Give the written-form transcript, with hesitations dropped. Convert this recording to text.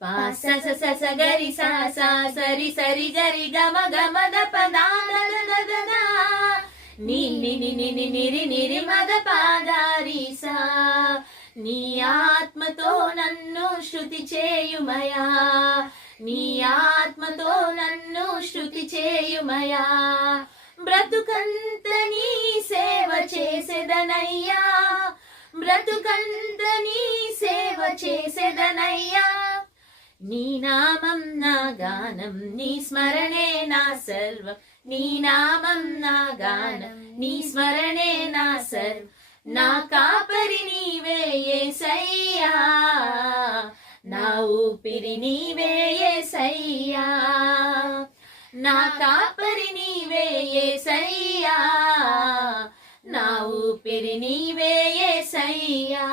పా స స స స గరి సా సా సరి సరి గరి గమ గమ ద పద ద ద ద ద ని ని ని ని ని నిరి నిరి మద పాదారి సా నీ ఆత్మతో నన్ను శృతి చేయుమయా నీ ఆత్మతో నన్ను శృతి చేయుమయా బ్రతుకంత నీ సేవ చేసేదనయ్యా బ్రతుకంత నీ సేవ చేసేదనయ్యా నీ నామం నా గానం నీ స్మరణే నా సర్వం నీ నామం నా గానం నీ స్మరణే నా సర్వం నా కాపరి నీవే యేసయ్యా నా ఊపిరి నీవే యేసయ్యా నా కాపరి నీవే యేసయ్యా నా ఊపిరి నీవే యేసయ్యా